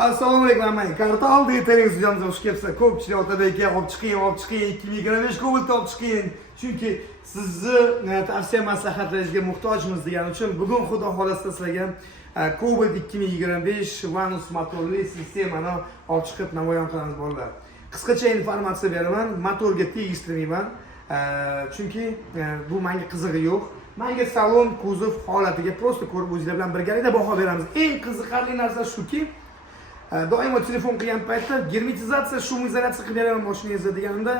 Assalomu alaykum ammang. Kartal televizyonga xush kelibsiz. Ko'pchilik Otabekka olib chiqing, 2025 Cobalt'ni olib chiqing. Chunki sizni tavsiya maslahatlaringizga muhtojmiz degan uchun bugun xudo xolasa sizlarga Cobalt 2025 Vanus motorli sistemani olib chiqib namoyon qilamiz bolalar. Qisqacha informatsiya beraman. Motorga tegishtirmayman. Chunki bu menga qizig'i yo'q. Menga salon, kuzov holatiga prosta ko'rib o'zinglar bilan birgalikda baho beramiz. Eng qiziqarli narsa shuki, doimo telefon qilgan paytda germetizatsiya, shum izolyatsiya qilib beraman mashinangizga deganimda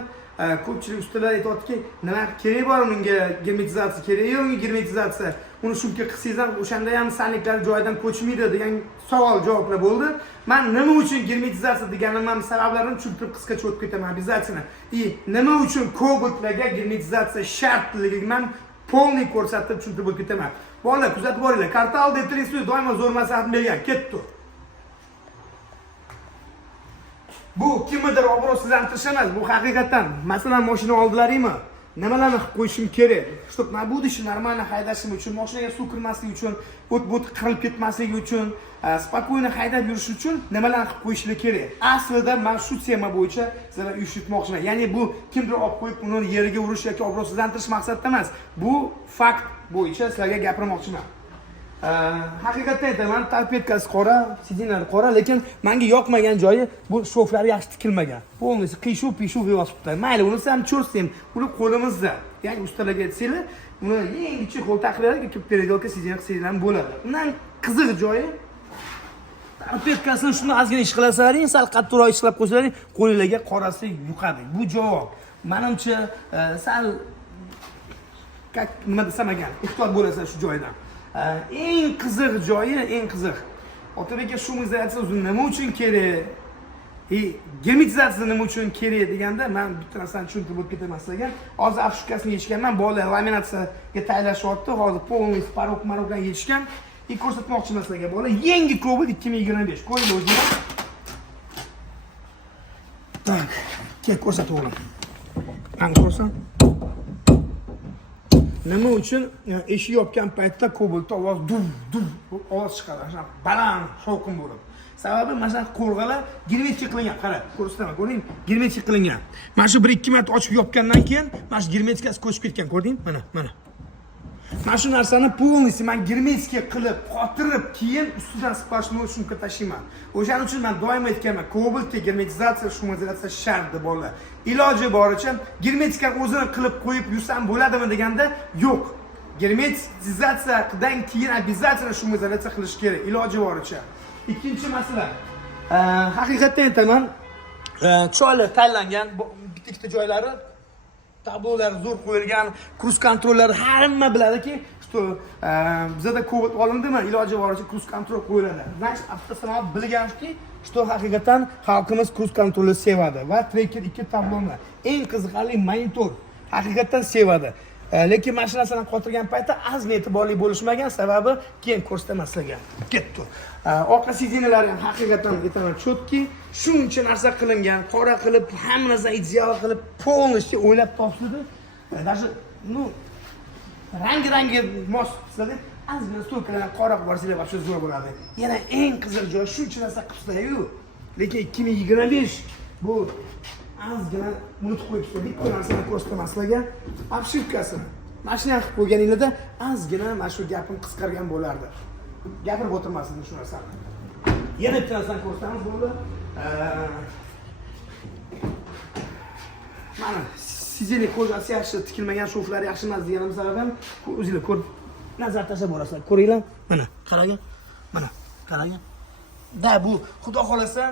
ko'pchilik ustalar aytayotdiki, nima kerak bor unga germetizatsiya, kerak yo'q unga germetizatsiya. Uni shumga qilsangiz ham o'shanda ham sanliklar joyidan ko'chmaydi degan savol javoblar bo'ldi. Men nima uchun germetizatsiya deganim ham sabablarini tushuntirib qisqacha o'tib ketaman обязательно. Nima uchun Cobaltlarga germetizatsiya shartligini men polniy ko'rsatib tushuntirib o'tib ketaman. Bolalar kuzatib boringlar. Kartal televizyoni doimo zo'r maslahat bergan. Ketdi. Bu kimnidir obro'sizlantirish emas, bu haqiqatan. Masalan, mashina oldilaringmi? Nimalarni qilib qo'yishim kerak? Чтоб nabud ishni normal haydashim uchun, mashinaga suv kirmasligi uchun, o't qirilib ketmasligi uchun, spokойно haydab yurish uchun nimalarni qilib qo'yishim kerak? Aslida men shu tema bo'yicha sizlarga uyushtirmoqchiman. Ya'ni bu kimdir olib qo'yib uni yeriga urish yoki obro'sizlantirish maqsadida emas. Bu fakt bo'yicha sizlarga gapirmoqchiman. Haqiqatdan aytaman, torpedkasi qora, sidinlari qora, lekin menga yoqmagan joyi bu shoflari yaxshi tikilmagan. Polnisi qiyshuv-pishuv velosiped. Mayli, unisi ham cho'rsam, uni qo'limizda. Ya'ni ustalarga aytsanglar, uni yangicha qo'l taqiladi, ko'p переделка sidin qilsanglar bo'ladi. Undan qiziq joyi torpedkasini shuni ozgina ish qilasalaring, sal qattiqroq ish qilib qo'ysalaring, qo'lingizga qorasi yuqadi. Bu javob. Menimcha sal nima desam ekan, ehtiyot bo'lasizlar shu joydan. Eng qiziq joyi, eng qiziq. Otabekka shum izolyatsiyasi nima uchun kerak? Germetizatsiya nima uchun kerak deganda men bitta narsani tushuntirib o'tib ketaman sizlarga. Hozir afshukasini yechganman, bolalar laminatsiyaga tayyorlashyapti. Hozir polniy parok-marokdan yechgan. Ko'rsatmoqchiman sizlarga bolalar. Yangi Cobalt 2025. Ko'ringlar o'zinglar. Tak, kel ko'rsatib o'g'lim. Qani ko'rsam? Nima uchun eshik yopgan paytda Cobaltda ovoz duv ovoz chiqadi, baland, shovqin bo'lib. Sababi mana qo'rg'alar germetik qilingan, qara, ko'rsataman, ko'ring, germetik qilingan. Mana shu 1-2 marta ochib yopgandan keyin mana shu germetikasi ko'chib ketgan, ko'rding? Mana. Mana shu narsani polniy men germetik qilib, qotirib, keyin ustidan splashnoy shumka tashiyman. O'shaning uchun men doim aytganman, Cobaltga germetizatsiya, shum izolyatsiya shart deb bolalar. Iloji boricha germetikani o'zini qilib qo'yib yursam bo'ladimi deganda, yo'q. Germetizatsiyadan keyin обязательно shum izolyatsiya qilish kerak, iloji boricha. Ikkinchi masala. Haqiqatdan aytaman, chiroyli tanlangan bitta joylari tablolar zo'r qo'yilgan, kruz kontrollari hamma biladiki, что bizda Cobalt olindimi, iloji boricha kruz kontrol qo'yiladi. Значит, avtosanoat bilganki, что haqiqatan xalqimiz kruz kontrolni sevadi va trekker 2 tabloni, eng qiziqarli monitor haqiqatan sevadi. Lekin mashinasini qotirgan paytda ozgina e'tiborli bo'lishmagan, sababi keyin ko'rsataman sizlarga. Ketdi. Orqa sidinalari ham haqiqatan aytaman, chotki, shuncha narsa qilingan, qora qilib, hamma narsa ideal qilib, polniy o'ylab topishdi. Даже, rangi mos sizlarda ozgina stolkalarni qora qilib yuborsanglar, вообще zo'r bo'ladi. Yana eng qiziq joy shuncha narsa qilibsizlar-yu. Lekin 2025 bu ozgina unutib qo'yibsiz. Bitta narsani ko'rsataman sizlarga. Obshivkasi. Mashina qilib qo'yganingizda ozgina mana shu gapim qisqargan bo'lardi. Gapirib o'tirmasin shu narsani. Yana bitta narsani ko'rsatamiz bo'ldi. Mana sizini ko'zasi yaxshi, tikilmagan shoflari yaxshi emas deganim sababim o'zingizlar ko'rib nazar tashlab borasizlar. Ko'ringlar. Mana, qarang. Mana, qarang. Da bu xudo xolasa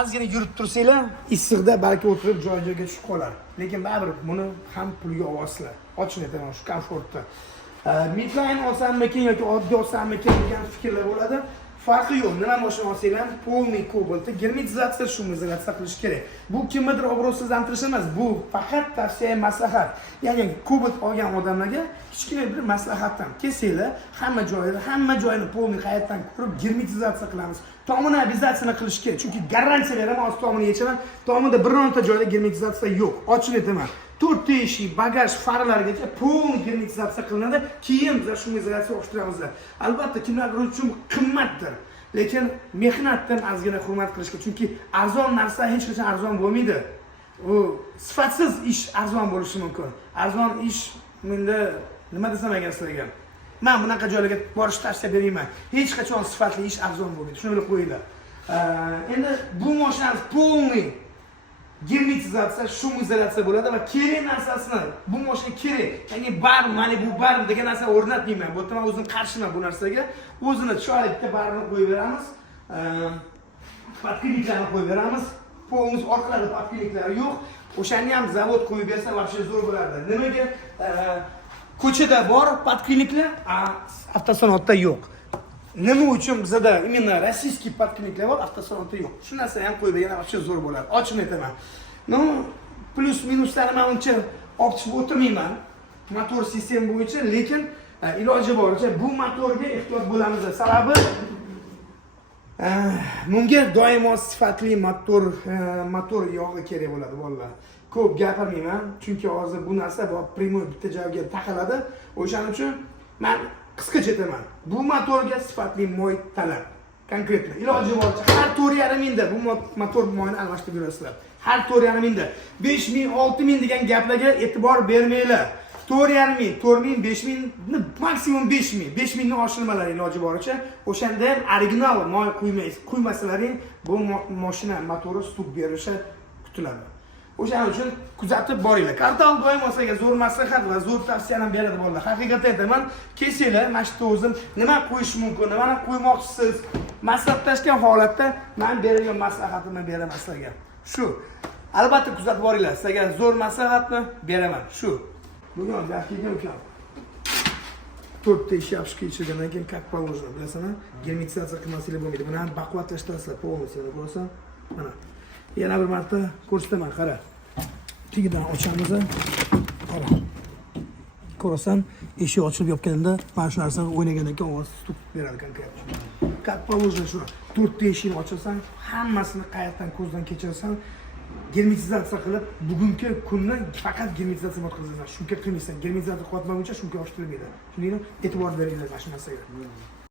ozgina yurib tursanglar, issiqda balki o'tirib joy-joyga tushib qolar. Lekin baribir buni ham pulga olasizlar. Oching aytaman, shu komfortda. Midline olsammikin yoki oddiy olsammikin degan fikrlar bo'ladi. Farqi yo'q. Nima mashina olsanglar, polniy Cobaltda germetizatsiya, shum izolyatsiya qilish kerak. Bu kimnidir obro'sizlantirish emas, bu faqat tavsiya, maslahat. Ya'ni Cobalt olgan odamlarga kichkina bir maslahatdan. Kelsanglar, hamma joyini polniy hayotdan ko'rib germetizatsiya qilamiz. Tomini обязательно qilish kerak. Chunki garantiya beraman, o'z tomini yechaman. Tomida bironta joyda germetizatsiya yo'q. Ochib aytaman. 4 eshik, bagaj, farlargacha polniy germetizatsiya qilinadi. Keyin biz shum izolyatsiya o'shtiramiz. Albatta, kimlar uchun qimmatdir. lekin mehnatdan ozgina hurmat qilishga, chunki arzon narsa hech qachon arzon bo'lmaydi. U sifatsiz ish arzon bo'lishi mumkin. Arzon ish menda nima desam agar sizlarga. Men bunaqa joylarga borishni tavsiya bermayman. Hech qachon sifatli ish arzon bo'lmaydi. Shuni bilib qo'yinglar. Endi bu mashinani polniy germetizatsiya, shum izolyatsiya bo'ladi va kerak narsasini, bu mashina kerak. Ya'ni mana bu bar degan narsa o'rnatmayman. Bu yerda men o'zim qarshiman bu narsaga. O'zini chiroylikda barini qo'yib beramiz. Podkliniklarni qo'yib beramiz. Polniy orqalarida podkliniklar yo'q. O'shani ham zavod qo'yib bersa, вообще zo'r bo'lardi. Nimaga? Ko'chada bor podkliniklar, avtosanoatda yo'q. Nima uchun bizda imенно rossiyskiy podkliniklar bor, avtosanoatda yo'q. Shu narsa ham qo'yib bergan вообще zo'r bo'lardi. Ochib aytaman. No, plus minuslarini men uncha optib o'tirmayman. Motor sistema bo'yicha, lekin iloji boricha bu motorga ehtiyot bo'lamiz. Sababi bunga doimo sifatli motor yog'i kerak bo'ladi, bolalar. Ko'p gapirmayman, chunki hozir bu narsa primoy bitta joyga taqaladi. O'shaning uchun men qisqacha aytaman. Bu motorga sifatli moy talab. Konkretno iloji boricha har 4,5 mingda bu motor moyini almashtirib yurasizlar. Har 4,5 mingda. 5000, 6000 degan gaplarga e'tibor bermanglar. 4,5 ming, 4 ming, 5 ming, maksimum 5 ming. 5 mingni oshirmalar iloji boricha. O'shanda ham original moy quymasalaring bu mashina motori stuk berishi kutiladi. O'shaning uchun kuzatib boringlar. Kartal doim sizga zo'r maslahat va zo'r tavsiyalar beradi bolalar. Haqiqatan aytaman, kelsanglar, mana shu o'zim nima qo'yish mumkin, nimani qo'ymoqchisiz, maslahatlashgan holatda men beradigan maslahatimni beraman sizlarga. Shu. Albatta kuzatib boringlar. Sizlarga zo'r maslahatni beraman. Shu. Bugun gapiga ukam. 4 ta ish yapishga ichirgandan keyin как положено, bilasizmi? Germetizatsiya qilmaslik bo'lmaydi. Buni ham baquvvatlashtirasizlar, полностью ko'rasan. Mana. Yana bir marta ko'rsataman, qara. Tagidan ochamiz. Qara. Ko'rasan, eshik ochilib yopganda mana shu narsani o'ynagandan keyin ovoz tutib beradi konkretno. Как положено shu. 4 ta eshikni ochasan, hammasini qayerdan ko'zdan kechirasan, germetizatsiya qilib, bugungi kunni faqat germetizatsiya o'tkazasan. Shunga qilmaysan. Germetizatsiya qilmaguncha shunga ochtirmaydi. Shuningdek, e'tibor beringlar mana shu narsaga.